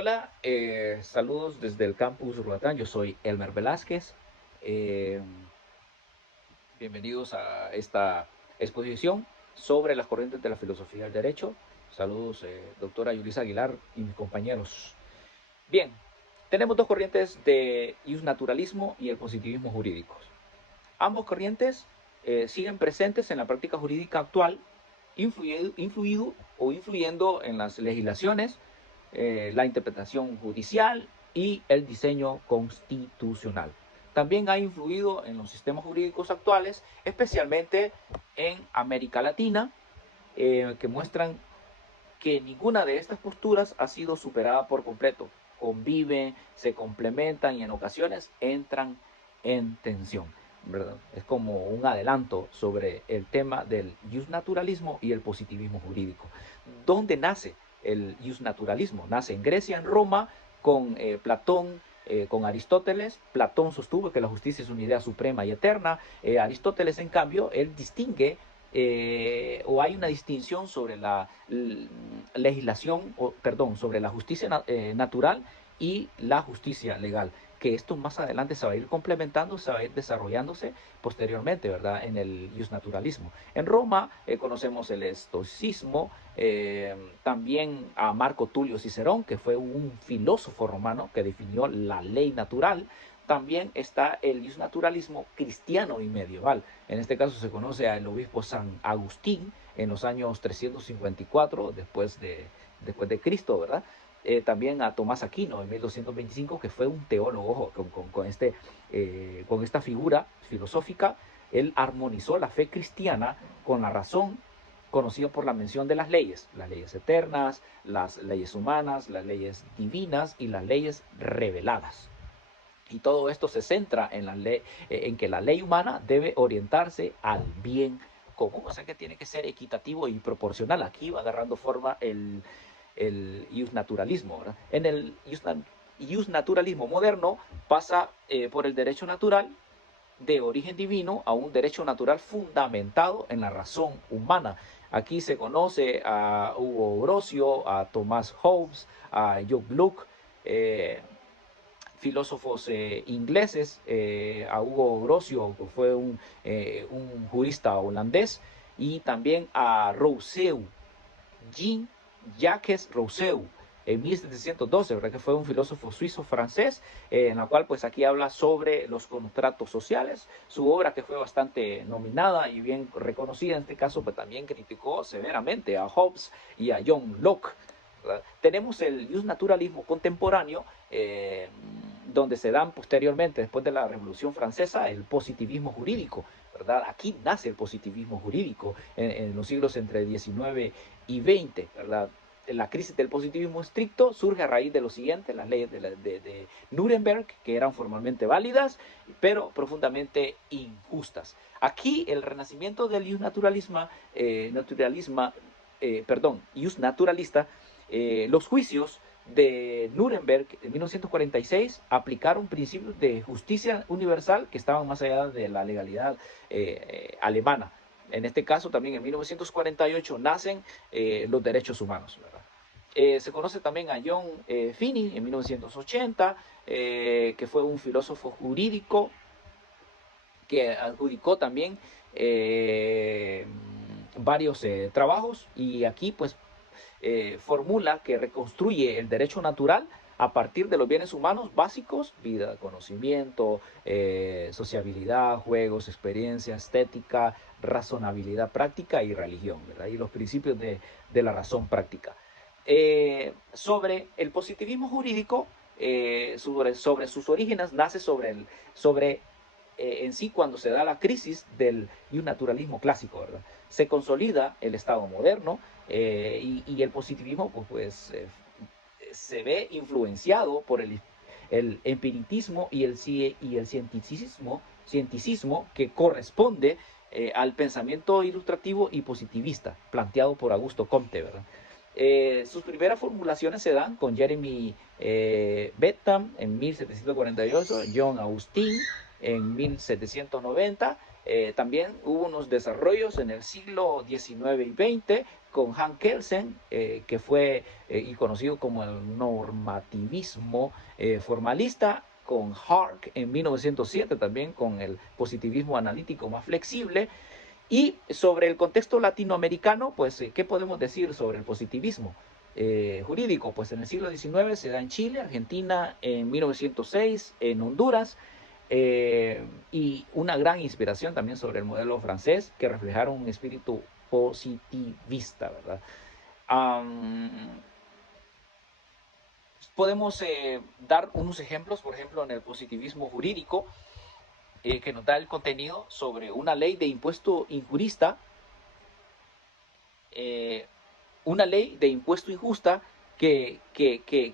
Hola, saludos desde el campus Roatán. Yo soy Elmer Velázquez. Eh, Bienvenidos a esta exposición sobre las corrientes de la filosofía del derecho. Saludos, doctora Yulisa Aguilar y mis compañeros. Bien, tenemos dos corrientes de naturalismo y el positivismo jurídicos. Ambos corrientes siguen presentes en la práctica jurídica actual, influyendo en las legislaciones, la interpretación judicial y el diseño constitucional. También ha influido en los sistemas jurídicos actuales, especialmente en América Latina, que muestran que ninguna de estas posturas ha sido superada por completo. Conviven, se complementan y en ocasiones entran en tensión, ¿verdad? Es como un adelanto sobre el tema del justnaturalismo y el positivismo jurídico. ¿Dónde nace el justnaturalismo? Nace en Grecia, en Roma, con Platón, con Aristóteles. Platón sostuvo que la justicia es una idea suprema y eterna. Aristóteles, en cambio, él distingue o hay una distinción sobre la legislación, sobre la justicia natural y la justicia legal, que esto más adelante se va a ir complementando, se va a ir desarrollándose posteriormente, ¿verdad? En el justnaturalismo. En Roma conocemos el estoicismo, también a Marco Tulio Cicerón, que fue un filósofo romano que definió la ley natural. También está el justnaturalismo cristiano y medieval. En este caso se conoce al obispo San Agustín en los años 354 después de Cristo, ¿verdad? También a Tomás Aquino en 1225, que fue un teólogo con esta figura filosófica. Él armonizó la fe cristiana con la razón, conocida por la mención de las leyes eternas, las leyes humanas, las leyes divinas y las leyes reveladas. Y todo esto se centra en que la ley humana debe orientarse al bien común, o sea que tiene que ser equitativo y proporcional. Aquí va agarrando forma el justnaturalismo, ¿verdad? En el justnaturalismo moderno pasa por el derecho natural de origen divino a un derecho natural fundamentado en la razón humana. Aquí se conoce a Hugo Orosio, a Thomas Hobbes, a John Locke, filósofos ingleses, a Hugo Orosio, que fue un jurista holandés, y también a Rousseau, Jean-Jacques Rousseau, en 1712, ¿verdad? Que fue un filósofo suizo-francés, en la cual pues aquí habla sobre los contratos sociales. Su obra, que fue bastante nominada y bien reconocida en este caso, pues también criticó severamente a Hobbes y a John Locke, ¿verdad? Tenemos el justnaturalismo contemporáneo, donde se dan posteriormente, después de la Revolución Francesa, el positivismo jurídico, ¿verdad? Aquí nace el positivismo jurídico en los siglos entre 19 y 20, ¿verdad? La crisis del positivismo estricto surge a raíz de lo siguiente: las leyes de Nuremberg, que eran formalmente válidas, pero profundamente injustas. Aquí el renacimiento del justnaturalista, los juicios de Nuremberg en 1946 aplicaron principios de justicia universal que estaban más allá de la legalidad alemana. En este caso, también en 1948 nacen los derechos humanos, ¿verdad? Se conoce también a John Finney en 1980, que fue un filósofo jurídico que adjudicó también varios trabajos, y aquí pues formula que reconstruye el derecho natural a partir de los bienes humanos básicos: vida, conocimiento, sociabilidad, juegos, experiencia, estética, razonabilidad práctica y religión, ¿verdad? Y los principios de la razón práctica. Sobre el positivismo jurídico, sobre sus orígenes, nace sobre en sí cuando se da la crisis del naturalismo clásico, ¿verdad? Se consolida el Estado moderno, y el positivismo se ve influenciado por el empiricismo y el cienticismo que corresponde al pensamiento ilustrativo y positivista planteado por Augusto Comte, ¿verdad? Sus primeras formulaciones se dan con Jeremy Bentham en 1748, John Austin en 1790 También hubo unos desarrollos en el siglo XIX y XX con Hans Kelsen, que fue y conocido como el normativismo formalista, con Hark en 1907 también con el positivismo analítico más flexible. Y sobre el contexto latinoamericano, pues, ¿qué podemos decir sobre el positivismo jurídico? Pues en el siglo XIX se da en Chile, Argentina en 1906, en Honduras, y una gran inspiración también sobre el modelo francés, que reflejaron un espíritu positivista, ¿verdad? Um, Podemos dar unos ejemplos, por ejemplo, en el positivismo jurídico, que nos da el contenido sobre una ley de impuesto injurista, eh, una ley de impuesto injusta que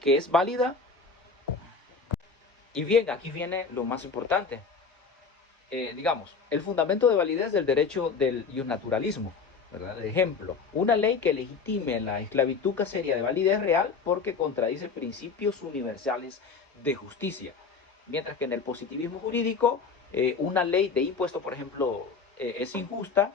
es válida. Y bien, aquí viene lo más importante. Digamos, el fundamento de validez del derecho del naturalismo. ¿Verdad? De ejemplo, una ley que legitime la esclavitud caseria de validez real porque contradice principios universales de justicia. Mientras que en el positivismo jurídico, una ley de impuesto, por ejemplo, es injusta,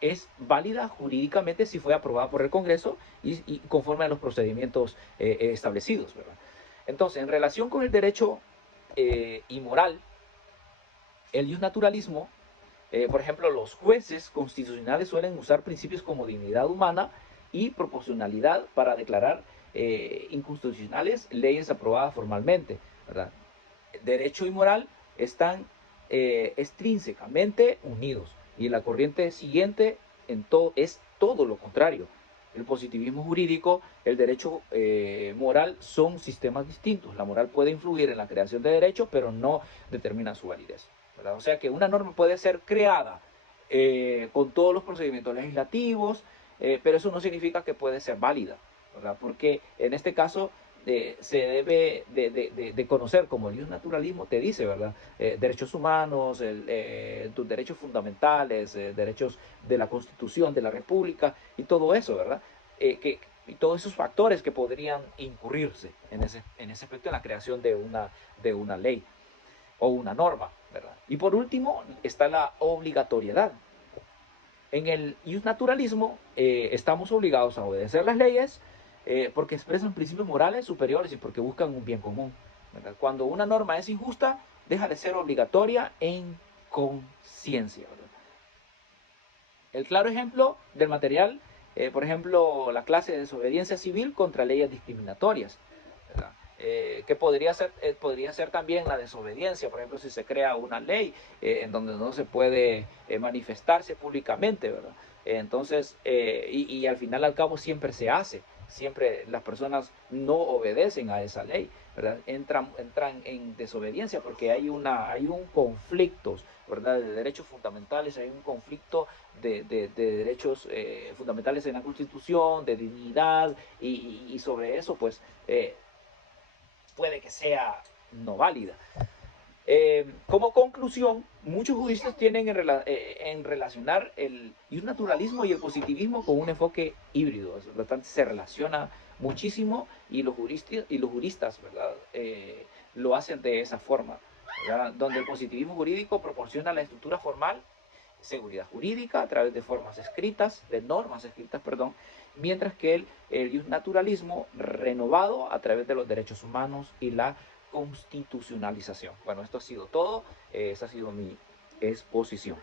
es válida jurídicamente si fue aprobada por el Congreso y conforme a los procedimientos establecidos, ¿verdad? Entonces, en relación con el derecho y moral, el naturalismo, por ejemplo, los jueces constitucionales suelen usar principios como dignidad humana y proporcionalidad para declarar inconstitucionales leyes aprobadas formalmente, ¿verdad? Derecho y moral están extrínsecamente unidos y la corriente siguiente es todo lo contrario. El positivismo jurídico, el derecho moral son sistemas distintos. La moral puede influir en la creación de derechos, pero no determina su validez, ¿verdad? O sea que una norma puede ser creada con todos los procedimientos legislativos, pero eso no significa que puede ser válida, ¿verdad? Porque en este caso se debe de conocer, como el naturalismo te dice, ¿verdad? Derechos humanos, tus derechos fundamentales, derechos de la Constitución, de la República y todo eso, ¿verdad? Y todos esos factores que podrían incurrirse en ese aspecto en la creación de una ley o una norma, ¿verdad? Y por último está la obligatoriedad. En el naturalismo estamos obligados a obedecer las leyes porque expresan principios morales superiores y porque buscan un bien común, ¿verdad? Cuando una norma es injusta, deja de ser obligatoria en conciencia, ¿verdad? El claro ejemplo del material, por ejemplo, la clase de desobediencia civil contra leyes discriminatorias, ¿verdad? Podría ser también la desobediencia, por ejemplo, si se crea una ley en donde no se puede manifestarse públicamente, ¿verdad? Entonces, y al final al cabo siempre se hace, siempre las personas no obedecen a esa ley, ¿verdad? Entran en desobediencia porque hay un conflicto, ¿verdad? De derechos fundamentales, hay un conflicto de derechos fundamentales en la Constitución, de dignidad, y sobre eso, pues, puede que sea no válida. Como conclusión, muchos juristas tienen en relacionar el naturalismo y el positivismo con un enfoque híbrido, es bastante, se relaciona muchísimo y los juristas, ¿verdad? Lo hacen de esa forma, ¿verdad? Donde el positivismo jurídico proporciona la estructura formal, seguridad jurídica a través de normas escritas, perdón, mientras que el naturalismo renovado a través de los derechos humanos y la constitucionalización. Bueno, esto ha sido todo, esa ha sido mi exposición.